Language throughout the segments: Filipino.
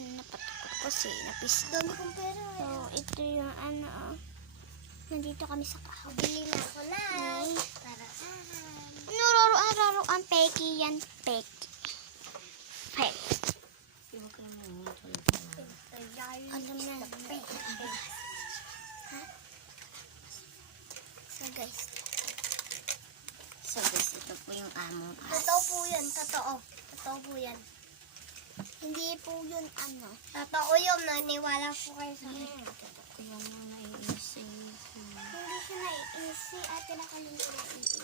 napatakot kasi napis. Dami kong pera. So, ito yung nandito kami sa kahoy. Bili na ako na. Para Nuraro-araruan, peki yan, peki. Peki. Alam na. Ha? So guys, ito po yung among Totoo po yan. Totoo. Totoo po yan. Hindi po yun Totoo yun. Naniwala po kayo sa akin. Totoo yung naiisip. Hindi siya naiisi. Ate na kami siya naiisi.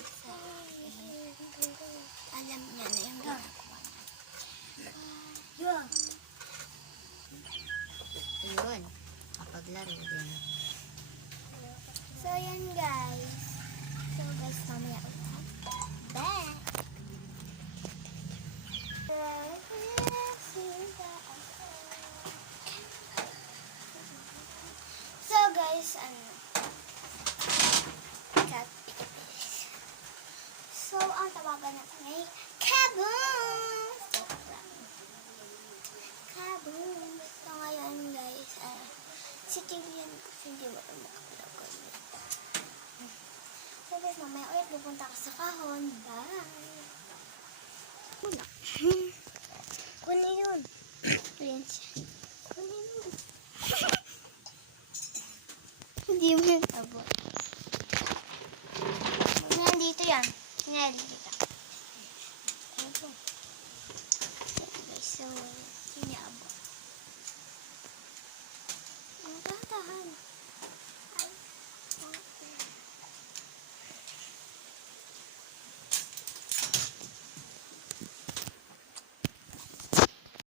Alam niya na yung ginagawa Yun. Yun. Kapag laro din. So, yan guys. So guys, mamaya ulit. Back. So guys, so ang tawagan natin ay kaboom! Kaboom! So ngayon guys, si Tilian kasi hindi mo ito makapalagay. So guys, mamaya ulit pupunta ka sa kahon. Bye! Muna.